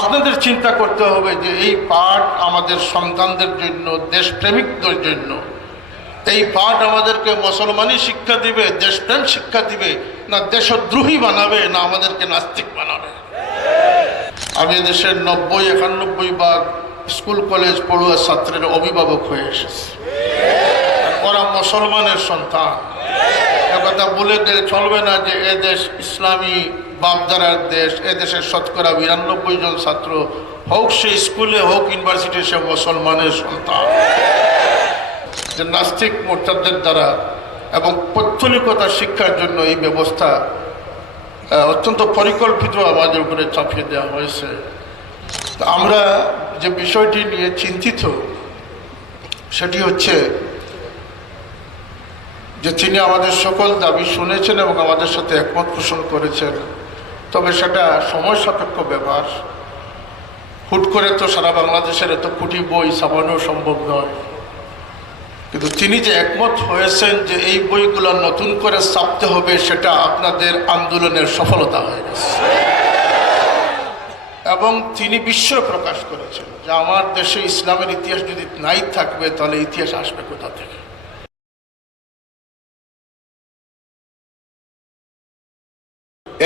আপনাদের চিন্তা করতে হবে যে এই পাঠ আমাদের সন্তানদের জন্য, দেশপ্রেমিকদের জন্য, এই পাঠ আমাদেরকে মুসলমানি শিক্ষা দিবে, দেশপ্রেম শিক্ষা দিবে, না দেশদ্রোহী বানাবে, না আমাদেরকে নাস্তিক বানাবে। আমি দেশের 90-91 স্কুল কলেজ পড়ুয়া ছাত্রের অভিভাবক হয়ে এসেছি। ওরা মুসলমানের সন্তান। একথা বলে দিলে চলবে না যে এ দেশ ইসলামী বাপদারার দেশ, এ দেশের শতকরা 92 জন ছাত্র, হোক সে স্কুলে হোক ইউনিভার্সিটি, সে মুসলমানের সন্তান। যে নাস্তিক মোর্চাদের দ্বারা এবং পৌত্তলিকতা শিক্ষার জন্য এই ব্যবস্থা অত্যন্ত পরিকল্পিত আমাদের উপরে চাপিয়ে দেওয়া হয়েছে। আমরা যে বিষয়টি নিয়ে চিন্তিত সেটি হচ্ছে যে তিনি আমাদের সকল দাবি শুনেছেন এবং আমাদের সাথে একমত পোষণ করেছেন, তবে সেটা সময় সাপেক্ষ ব্যাপার। হুট করে তো সারা বাংলাদেশের এত কোটি বই ছাপানো সম্ভব নয়, কিন্তু তিনি যে একমত হয়েছেন যে এই বইগুলো নতুন করে ছাপতে হবে, সেটা আপনাদের আন্দোলনের সফলতা হয়ে গেছে। এবং তিনি বিস্ময় প্রকাশ করেছেন যে আমার দেশে ইসলামের ইতিহাস যদি নাই থাকবে তাহলে ইতিহাস আসবে কোথা থেকে।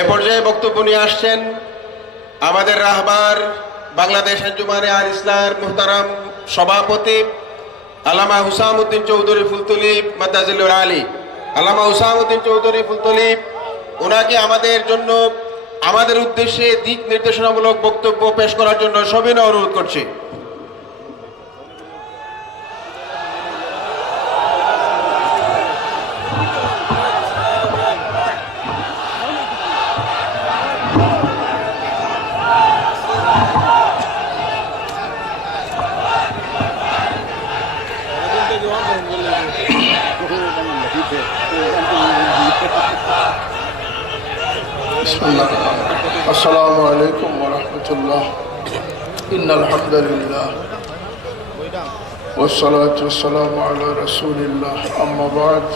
এ পর্যায়ে বক্তব্য নিয়ে আসছেন আমাদের রাহবার বাংলাদেশ আঞ্জুমানে আল ইসলাম মুহতারাম সভাপতি আল্লামা হুসাম উদ্দিন চৌধুরী ফুলতলি মাদ্দাজিলুল আলী। আল্লামা হুসাম উদ্দিন চৌধুরী ফুলতলি ওনাকে আমাদের জন্য, আমাদের উদ্দেশ্যে দিক নির্দেশনামূলক বক্তব্য পেশ করার জন্য সবিনয় অনুরোধ করছি। আসসালামু আলাইকুম ওয়া রাহমাতুল্লাহ। ইন্নাল হামদুলিল্লাহ ওয়াস সালাতু ওয়াস সালামু আলা রাসূলিল্লাহ, আম্মা বা'দ।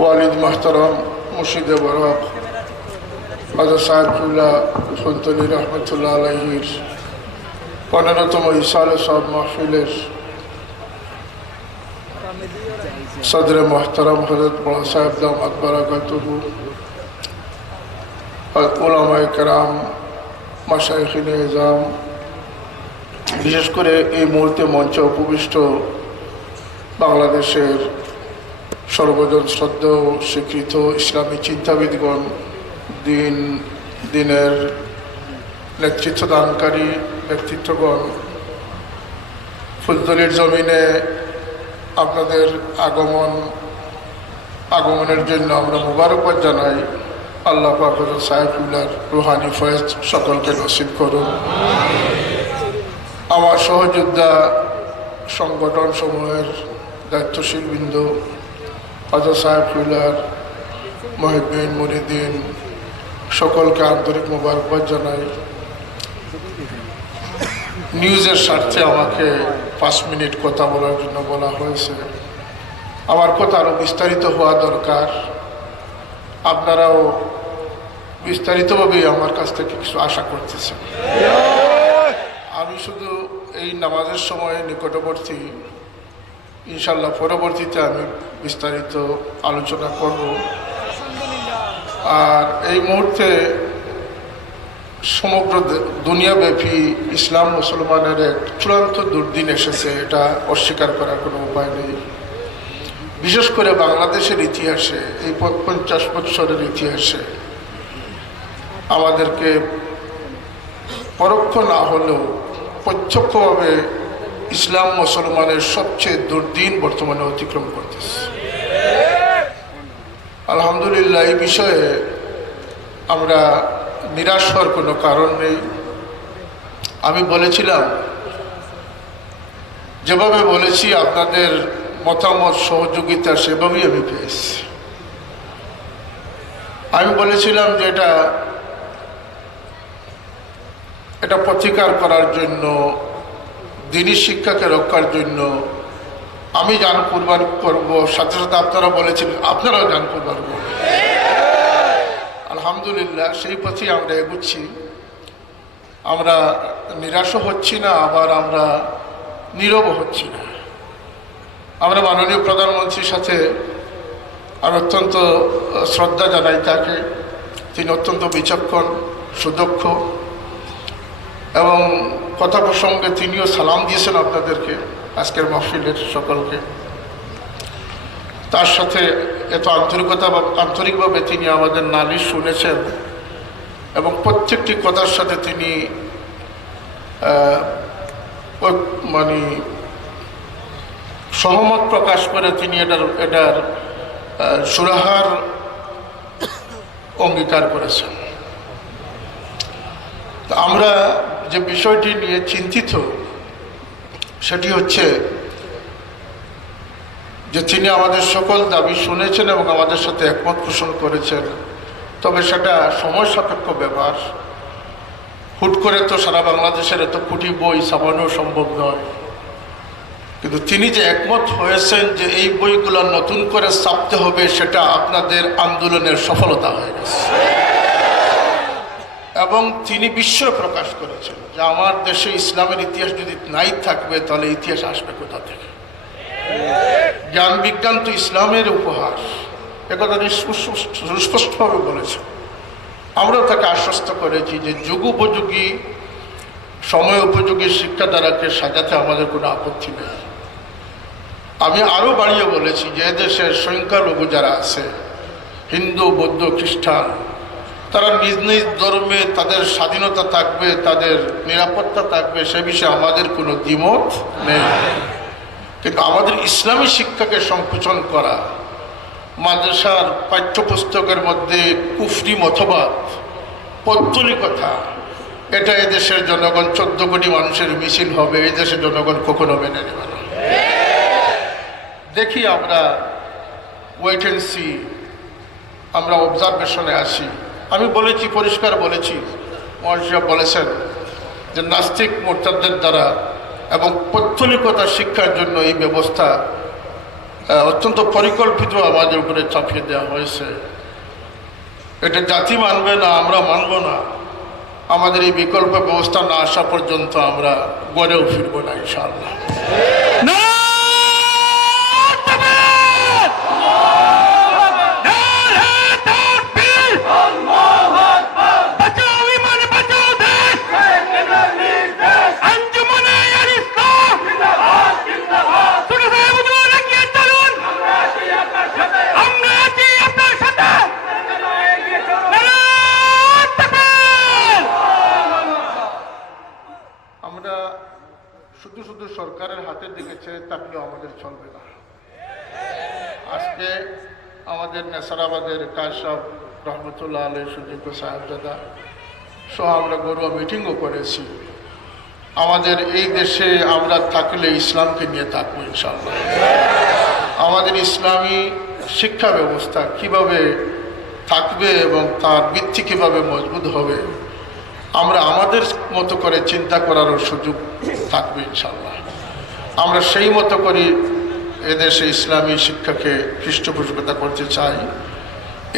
ওয়ালিদ মুহতারাম মুর্শিদে বরাক হযরত সাইফুল্লাহ ফুলতলি রাহমাতুল্লাহ আলাইহির 15তম ইসালে সাহেব মাহফিলের সদরে মুহতারাম হযরত বড় সাহেব দামাত বারাকাতুহু, উলামায়ে কেরাম, মাশায়েখিনে ইজাম, বিশেষ করে এই মুহূর্তে মঞ্চে উপবিষ্ট বাংলাদেশের সর্বজন শ্রদ্ধেয় স্বীকৃত ইসলামী চিন্তাবিদগণ, দিনের নেতৃত্বদানকারী ব্যক্তিত্বগণ, ফুলতলির জমিনে আপনাদের আগমনের জন্য আমরা মুবারকবাদ জানাই। আল্লাহ পাক হযরত সাইফুল্লাহর রুহানি ফয়েজ সকলকে নসিব করুন। আমার সহযোদ্ধা সংগঠন সমূহের দায়িত্বশীল বৃন্দ, হযরত সাইফুল্লাহর মুহিব্বিন মুরিদিন, সকলকে আন্তরিক মুবারকবাদ জানাই। নিউজের স্বার্থে আমাকে 5 মিনিট কথা বলার জন্য বলা হয়েছে। আমার কথা আরও বিস্তারিত হওয়া দরকার। আপনারাও বিস্তারিতভাবেই আমার কাছ থেকে কিছু আশা করতেছেন। আমি শুধু এই নামাজের সময় নিকটবর্তী, ইনশাল্লাহ পরবর্তীতে আমি বিস্তারিত আলোচনা করব। আর এই মুহূর্তে সমগ্র দুনিয়াব্যাপী ইসলাম মুসলমানের এক চূড়ান্ত দুর্দিন এসেছে, এটা অস্বীকার করার কোনো উপায় নেই। বিশেষ করে বাংলাদেশের ইতিহাসে, এই 50 বৎসরের ইতিহাসে আমাদেরকে পরোক্ষ না হলেও প্রত্যক্ষভাবে ইসলাম মুসলমানের সবচেয়ে দুর্দিন বর্তমানে অতিক্রম করতেছে। আলহামদুলিল্লাহ, এই বিষয়ে আমরা নিরাশ হওয়ার কোনো কারণ নেই। আমি বলেছিলাম, যেভাবে বলেছি আপনাদের মতামত সহযোগিতা সেভাবেই আমি পেয়েছি। আমি বলেছিলাম যে এটা প্রতিকার করার জন্য, দিনী শিক্ষাকে রক্ষার জন্য আমি জান কুরবান করব। সাথে সাথে আপনারা বলেছিলেন আপনারাও জান কুরবান করবেন। আলহামদুলিল্লাহ, সেই পথেই আমরা এগুচ্ছি। আমরা নিরাশ হচ্ছি না, আবার আমরা নীরব হচ্ছি না। আমরা মাননীয় প্রধানমন্ত্রীর সাথে আমি অত্যন্ত শ্রদ্ধা জানাই তাকে। তিনি অত্যন্ত বিচক্ষণ, সুদক্ষ এবং কথা প্রসঙ্গে তিনিও সালাম দিয়েছেন আপনাদেরকে, আজকের মাহফিলের সকলকে। তার সাথে এত আন্তরিকভাবে তিনি আমাদের নালিশ শুনেছেন এবং প্রত্যেকটি কথার সাথে তিনি মানে সহমত প্রকাশ করে তিনি এটার সুরাহার অঙ্গীকার করেছেন। আমরা যে বিষয়টি নিয়ে চিন্তিত সেটি হচ্ছে যে তিনি আমাদের সকল দাবি শুনেছেন এবং আমাদের সাথে একমত পোষণ করেছেন, তবে সেটা সময় সাপেক্ষ ব্যাপার। হুট করে তো সারা বাংলাদেশের এত কোটি বই ছাপানো সম্ভব নয়, কিন্তু তিনি যে একমত হয়েছেন যে এই বইগুলো নতুন করে ছাপতে হবে, সেটা আপনাদের আন্দোলনের সফলতা হয়ে গেছে। এবং তিনি বিশ্ব প্রকাশ করেছেন যে আমার দেশে ইসলামের ইতিহাস যদি নাই থাকবে তাহলে ইতিহাস আসবে কোথা থেকে। জ্ঞান বিজ্ঞান তো ইসলামের উপহাস, একথা সুস্পষ্টভাবে বলেছেন। আমরাও তাকে আশ্বস্ত করেছি যে যুগ উপযোগী, সময় উপযোগী শিক্ষাধারাকে সাজাতে আমাদের কোনো আপত্তি নেই। আমি আরও বাড়িয়ে বলেছি যে দেশের সংখ্যালঘু যারা আছে, হিন্দু, বৌদ্ধ, খ্রিস্টান, তারা নিজ নিজ ধর্মে তাদের স্বাধীনতা থাকবে, তাদের নিরাপত্তা থাকবে, সে বিষয়ে আমাদের কোনো দ্বিমত নেই। কিন্তু আমাদের ইসলামী শিক্ষাকে সংকুচন করা, মাদ্রাসার পাঠ্যপুস্তকের মধ্যে কুফরি মতবাদ, পৌত্তলিকতা, এটা এদেশের জনগণ 14 কোটি মানুষের মিছিল হবে, এই দেশের জনগণ কখনো মেনে নেবে না। দেখি আমরা ওয়েট অ্যান্ড সি, আমরা অবজারভেশনে আসি। আমি বলেছি, পরিষ্কার বলেছি, মহাশয় বলেছেন যে নাস্তিক মোরতাদদের দ্বারা এবং পৌত্তলিকতা শিক্ষার জন্য এই ব্যবস্থা অত্যন্ত পরিকল্পিত আমাদের উপরে চাপিয়ে দেওয়া হয়েছে। এটা জাতি মানবে না, আমরা মানব না। আমাদের এই বিকল্প ব্যবস্থা না আসা পর্যন্ত আমরা গড়েও ফিরব না ইনশাআল্লাহ। শুধু শুধু সরকারের হাতের দিকে চেয়ে থাকলেও আমাদের চলবে না। আজকে আমাদের নেসারাবাদের কাশাব রহমতুল্লাহ আলী সুযোগ্য সাহেবজাদা সহ আমরা গরুয়া মিটিংও করেছি। আমাদের এই দেশে আমরা থাকলে ইসলামকে নিয়ে থাকবো ইনশাআল্লাহ। আমাদের ইসলামী শিক্ষা ব্যবস্থা কিভাবে থাকবে এবং তার ভিত্তি কীভাবে মজবুত হবে, আমরা আমাদের মতো করে চিন্তা করারও সুযোগ থাকবে ইনশাআল্লাহ। আমরা সেই মতো করে এদেশে ইসলামী শিক্ষাকে পৃষ্ঠপোষকতা করতে চাই।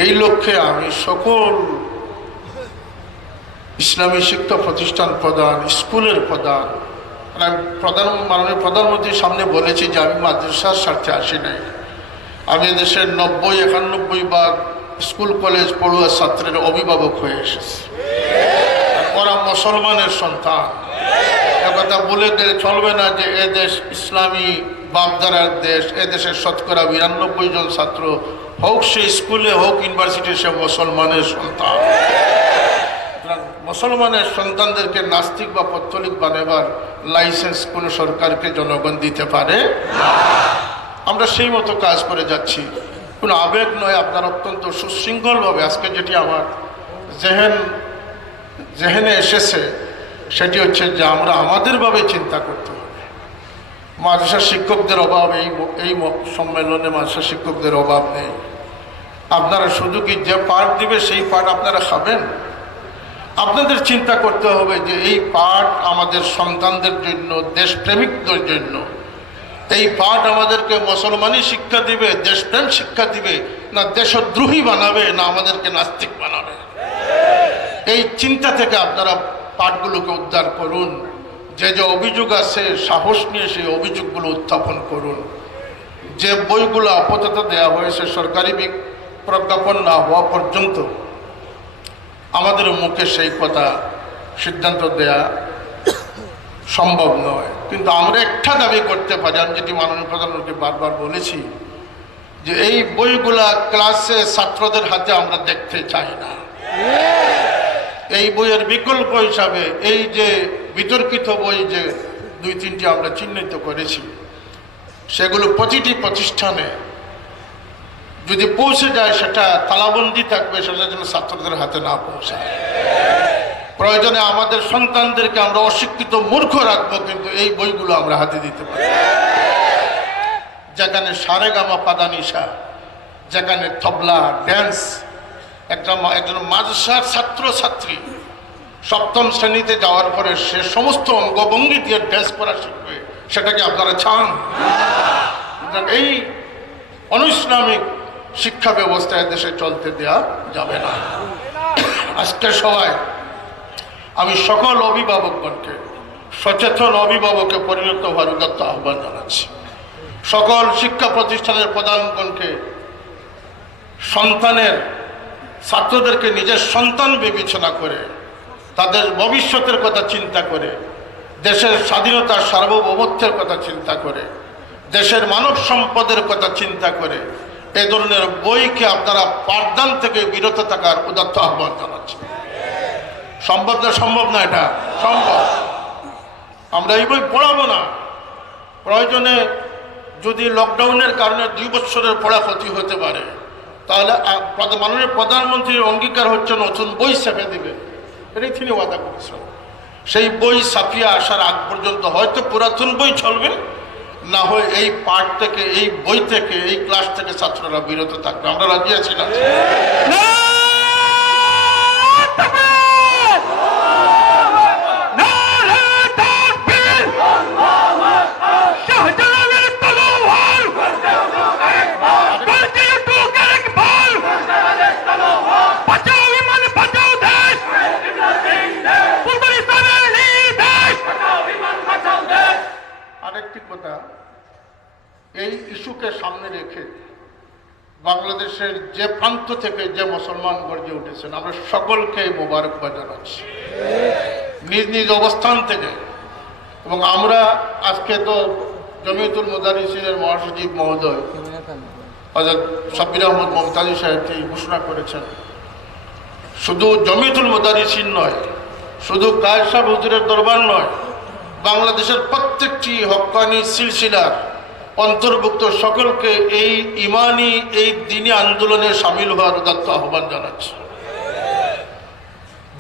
এই লক্ষ্যে আমি সকল ইসলামী শিক্ষা প্রতিষ্ঠান প্রধান, স্কুলের প্রধান, মাননীয় প্রধানমন্ত্রীর সামনে বলেছি যে আমি মাদ্রাসার স্বার্থে আসি নাই। আমি এদেশের 90-91 ভাগ স্কুল কলেজ পড়ুয়া ছাত্রের অভিভাবক হয়ে এসেছি। ওরা মুসলমানের সন্তান, একথা বলে গেলে চলবে না যে এদেশ ইসলামী বাপদারার দেশ। এদেশের শতকরা 92 জন ছাত্র, হোক সে স্কুলে হোক ইউনিভার্সিটি, সে মুসলমানের সন্তান। মুসলমানের সন্তানদেরকে নাস্তিক বা পৌত্তলিক বানাবার লাইসেন্স কোনো সরকারকে জনগণ দিতে পারে না। আমরা সেই মতো কাজ করে যাচ্ছি, কোনো আবেগ নয়। আপনার অত্যন্ত সুশৃঙ্খলভাবে আজকে যেটি আমার জেহেনে এসেছে সেটি হচ্ছে যে আমরা আমাদেরভাবে চিন্তা করতে হবে। মাদ্রাসা শিক্ষকদের অভাব, এই সম্মেলনে মাদ্রাসা শিক্ষকদের অভাব নেই। আপনারা শুধু কি যে পাঠ দিবে সেই পাঠ আপনারা খাবেন? আপনাদের চিন্তা করতে হবে যে এই পাঠ আমাদের সন্তানদের জন্য, দেশপ্রেমিকদের জন্য, এই পাঠ আমাদেরকে মুসলমানি শিক্ষা দিবে, দেশপ্রেম শিক্ষা দিবে, না দেশদ্রোহী বানাবে, না আমাদেরকে নাস্তিক বানাবে। এই চিন্তা থেকে আপনারা পাঠগুলোকে উদ্ধার করুন। যে যে অভিযোগ আছে সাহস নিয়ে সেই অভিযোগগুলো উত্থাপন করুন। যে বইগুলো আপাতত দেওয়া হয়েছে সরকারি প্রজ্ঞাপন না হওয়া পর্যন্ত আমাদের মুখে সেই কথা সিদ্ধান্ত দেয়া সম্ভব নয়, কিন্তু আমরা একটা দাবি করতে পারি, আমি যেটি মাননীয় প্রধানমন্ত্রী বারবার বলেছি, যে এই বইগুলা ক্লাসে ছাত্রদের হাতে আমরা দেখতে চাই না। এই বইয়ের বিকল্প হিসাবে এই যে বিতর্কিত বই যে 2-3টি আমরা চিহ্নিত করেছি, সেগুলো প্রতিটি প্রতিষ্ঠানে যদি পৌঁছে যায় সেটা তালাবন্দি থাকবে, সেটা যেন ছাত্রদের হাতে না পৌঁছায়। প্রয়োজনে আমাদের সন্তানদেরকে আমরা অশিক্ষিত মূর্খ রাখবো, কিন্তু এই বইগুলো আমরা হাতে দিতে পারি। যেখানে সারেগামা পাদানিসা, যেখানে তবলা ড্যান্স, একজন মাদ্রাসার ছাত্রছাত্রী 7ম শ্রেণীতে যাওয়ার পরে সে সমস্ত অঙ্গভঙ্গি দিয়ে ড্যান্স করা শিখবে, সেটাকে আপনারা চান? এই অনৈসলামিক শিক্ষা ব্যবস্থা দেশে চলতে দেওয়া যাবে না। আজকে সবাই আমি সকল অভিভাবকগণকে সচেতন অভিভাবকে পরিণত হওয়ার উদাত্ত আহ্বান জানাচ্ছি। সকল শিক্ষা প্রতিষ্ঠানের প্রধানগণকে ছাত্রদেরকে নিজের সন্তান বিবেচনা করে, তাদের ভবিষ্যতের কথা চিন্তা করে, দেশের স্বাধীনতা সার্বভৌমত্বের কথা চিন্তা করে, দেশের মানব সম্পদের কথা চিন্তা করে এ ধরনের বইকে আপনারা পাঠদান থেকে বিরত থাকার উদাত্ত আহ্বান জানাচ্ছি। সম্ভব না? এটা সম্ভব। আমরা এই বই পড়াবো না। প্রয়োজনে যদি লকডাউনের কারণে 2 বছরের পড়া ক্ষতি হতে পারে, তাহলে মাননীয় প্রধানমন্ত্রীর অঙ্গীকার হচ্ছে নতুন বই ছাপিয়ে দিবে, এটাই তিনি ওয়াদা করেছেন। সেই বই ছাপিয়ে আসার আগ পর্যন্ত হয়তো পুরাতন বই চলবে, না হয় এই পাঠ থেকে, এই বই থেকে, এই ক্লাস থেকে ছাত্ররা বিরত থাকবে। আমরা রাজি আছি না? এই ইস্যুকে সামনে রেখে বাংলাদেশের যে প্রান্ত থেকে যে মুসলমান গর্জে উঠেছেন, আমরা সকলকে মোবারকবাদ জানাচ্ছি নিজ নিজ অবস্থান থেকে। এবং আমরা আজকে তো জমিয়তুল মুদারিসিনের মহাসচিব মহোদয় হযরত সাব্বির আহমদ মুমতাজি সাহেব ঘোষণা করেছেন, শুধু জমিয়তুল মুদারিসিন নয়, শুধু কায়েদ সাহেব হুজুরের দরবার নয়, বাংলাদেশের প্রত্যেকটি হক্কানি সিলসিলার অন্তর্ভুক্ত সকলকে এই ইমানি, এই দ্বীনি আন্দোলনে সামিল হওয়ার উদাত্ত আহ্বান জানাচ্ছি,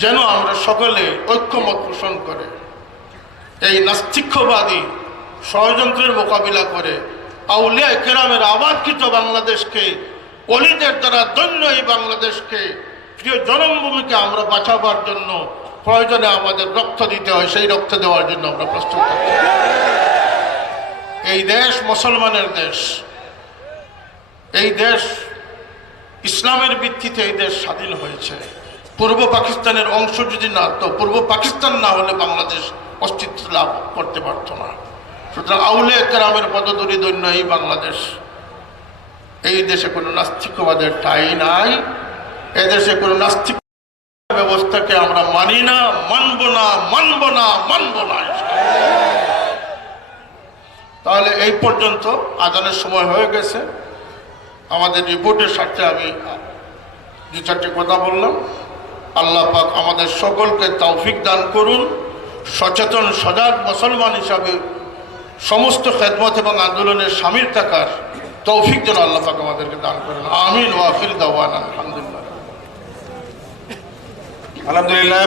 যেন আমরা সকলে ঐক্যমত পোষণ করে এই নাস্তিক্যবাদী ষড়যন্ত্রের মোকাবিলা করে আউলিয়া কেরামের আবাদকৃত বাংলাদেশকে, ওলিদের দ্বারা ধন্য এই বাংলাদেশকে, প্রিয় জন্মভূমিকে আমরা বাঁচাবার জন্য প্রয়োজনে আমাদের রক্ত দিতে হয়, সেই রক্ত দেওয়ার জন্য আমরা প্রস্তুত থাকি। এই দেশ মুসলমানের দেশ, এই দেশ ইসলামের ভিত্তিতে এই দেশ স্বাধীন হয়েছে। পূর্ব পাকিস্তানের অংশ যদি না তো, পূর্ব পাকিস্তান না হলে বাংলাদেশ অস্তিত্ব লাভ করতে পারত না। সুতরাং আউলিয়া কেরামের পদধূলি ধন্য এই বাংলাদেশ, এই দেশে কোনো নাস্তিকবাদের ঠাঁই নাই। এদেশে কোনো নাস্তিক ব্যবস্থাকে আমরা মানি না, মানব না, মানব না, মানব না। তাহলে এই পর্যন্ত আজানের সময় হয়ে গেছে। আমাদের রিপোর্টের স্বার্থে আমি 2-4টি কথা বললাম। আল্লাহ পাক আমাদের সকলকে তৌফিক দান করুন, সচেতন সজাগ মুসলমান হিসাবে সমস্ত খেদমত এবং আন্দোলনে শামিল থাকার তৌফিক যেন আল্লাহ পাক আমাদেরকে দান করেন। আমিন ওয়া আখির দাওয়ানা আলহামদুলিল্লাহ।